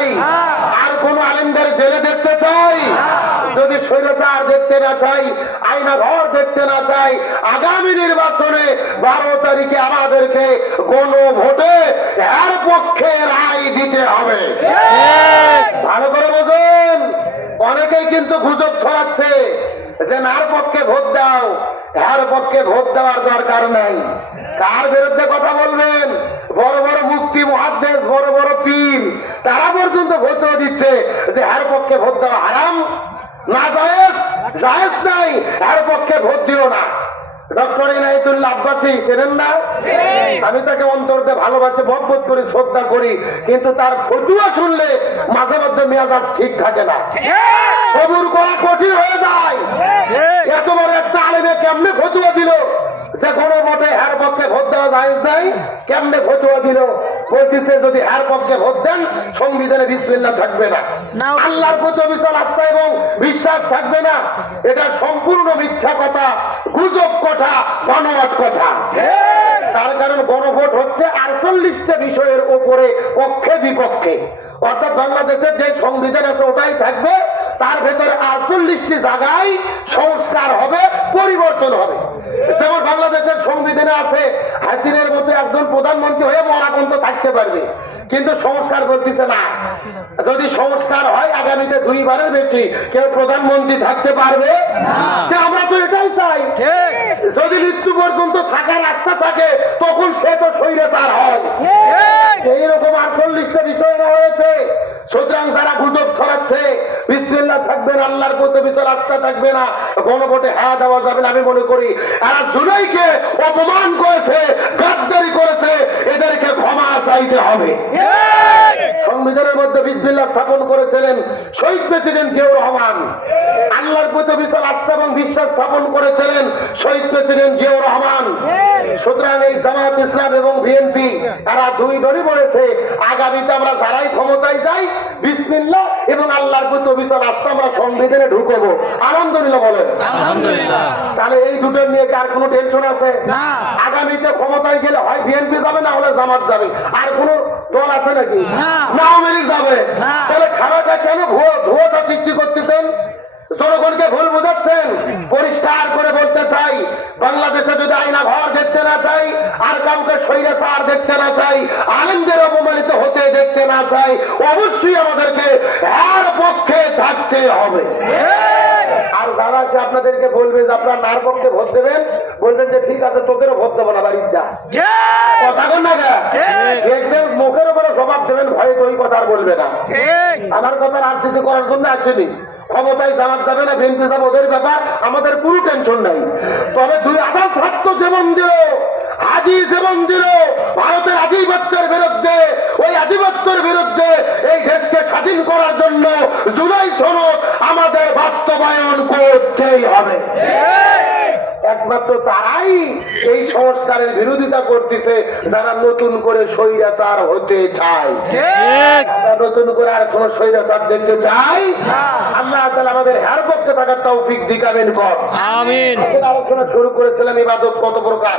চাই? আর কোন আলেমদের জেলে দেখতে চাই? যদি স্বৈরাচার দেখতে না চাই, আয়না ঘর দেখতে না চাই, আগামী নির্বাচনে 12 তারিখে আমাদেরকে গণভোটে এর পক্ষে রায় দিতে হবে। ভালো করে বোঝেন। অনেকেই কিন্তু গুজব ছড়াচ্ছে যে নার পক্ষে ভোট দাও, এর পক্ষে ভোট দেওয়ার দরকার নাই। কার বিরুদ্ধে কথা বলবেন? বড় বড় মুফতি, মুহাদ্দিস, বড় বড় পীর, তারা পর্যন্ত ভোট দিচ্ছে যে এর পক্ষে ভোট দেওয়া হারাম, না জায়েজ, জায়েজ নাই, এর পক্ষে ভোট দিও না। ডক্টর ইনায়েতুল্লাহ আব্বাসী চেনেন না? আমি তাকে অন্তরতে ভালোবাসি, মহব্বত করি, শ্রদ্ধা করি, কিন্তু তার ফতুয়া শুনলে মাঝে মধ্যে মেজাজ ঠিক থাকে না, সবুর করা কঠিন হয়ে যায়। এত বড় একটা আলেমে কেমনে ফতুয়া দিল যে কোনো ভোটে এর পক্ষে ভোট দেওয়া জায়েজ নাই? কেমনে ফতুয়া দিল? বলতেছে যদি এর পক্ষে ভোট দেন সংবিধানে বিসমিল্লাহ থাকবে না, আল্লাহর প্রতি অবিচল আস্থা এবং বিশ্বাস থাকবে না। এটা সম্পূর্ণ মিথ্যা কথা, গুজব কথা, বানোয়াট কথা। তার কারণ গণভোট হচ্ছে 48টা বিষয়ের উপরে পক্ষে বিপক্ষে, অর্থাৎ বাংলাদেশের যে সংবিধান আছে ওটাই থাকবে, তার ভেতরে 48টি জায়গায় সংস্কার হবে, পরিবর্তন হবে। যেমন বাংলাদেশের সংবিধানে আছে হাসিনার মতো একজন প্রধানমন্ত্রী হয়ে মরা পর্যন্ত থাকতে পারবে, কিন্তু সংস্কার বলতেছে না। যদি সংস্কার হয় আগামীতে 2 বারের বেশি কেউ প্রধানমন্ত্রী থাকতে পারবে না। আমরা তো এটাই চাই, যদি মৃত্যু পর্যন্ত থাকার রাস্তা থাকে তখন সে তো স্বৈরাচার হয়। এইরকম 48টা বিষয় না হয়েছে। সুতরাং যারা গুজব ছড়াচ্ছে বিসমিল্লাহ থাকবে না, আল্লাহর প্রতি অবিচল আস্থা থাকবে না, গণভোটে হ্যাঁ দেওয়া যাবে না, আমি মনে করি এরা জুলাইকে অপমান করেছে, গাদ্দারি করেছে, এদেরকে ক্ষমা চাইতে হবে। সংবিধানের মধ্যে বিসমিল্লাহ স্থাপন করেছিলেন শহীদ প্রেসিডেন্ট জিয়াউর রহমান, আল্লাহর প্রতি অবিচল আস্থা এবং বিশ্বাস স্থাপন করেছিলেন শহীদ প্রেসিডেন্ট জিয়াউর রহমান। সুতরাং এই জামাত ইসলাম এবং বিএনপি তারা 2 দলই বলেছে আগামীতে আমরা যারাই ক্ষমতায় যাই বিসমিল্লাহ এবং আল্লাহর প্রতি অবিচল আস্থা আমরা সংবিধানে ঢুকাবো। আলহামদুলিল্লাহ বলেন। আলহামদুলিল্লাহ। তাহলে এই দুটোর নিয়ে কার কোনো টেনশন আছে? না। আগামীতে ক্ষমতায় গেলে হয় বিএনপি যাবে, না হলে জামাত যাবে। আর কোনো দল আছে নাকি? না। আওয়ামী লীগ যাবে। তাহলে খারাপটা কেন ভুয়া সৃষ্টি করতেছেন? জনগণকে ভুল বোঝাচ্ছেন। পরিষ্কার করে বলতে চাই, বাংলাদেশে যদি আয়না ঘর দেখতে না চাই, আর কাউকে স্বৈরাচার দেখতে না চাই, আলেমদের অপমানিত হতে দেখতে না চাই, অবশ্যই আমাদেরকে এর পক্ষে থাকতে হবে। আর যারা সে আপনাদেরকে বলবে যে আপনার নার পক্ষে ভোট দেবেন, বলবেন যে ঠিক আছে তোদেরও ভোট দেবো না, বাড়ির যা। কথা বল না, দেখবেন মুখের উপরে জবাব দেবেন, ভয়ে তো ওই কথা আর বলবে না। আমার কথা রাজনীতি করার জন্য আসেনি। ক্ষমতায় জামাত যাবে না বিএনপি যাবে ওদের ব্যাপার, আমাদের কোনো টেনশন নাই। তবে 2000 ছাত্র জীবন দিল, হাজি জীবন দিল ভারতের আধিপত্যের বিরুদ্ধে। ওই আধিপত্যের বিরুদ্ধে এই দেশকে স্বাধীন করার জন্য জুলাই সনদ আমাদের বাস্তবায়ন করতেই হবে। একমাত্র তারাই এই সংস্কারের বিরোধিতা করতেছে যারা নতুন করে স্বৈরাচার হতে চায়। আমরা নতুন করে আর কোন স্বৈরাচার দেখতে চাই না। আল্লাহ তাআলা আমাদের এর পক্ষে থাকার তৌফিক দিক আমিন কর। আমিন। আলোচনা শুরু করেছিলাম ইবাদত কত প্রকার।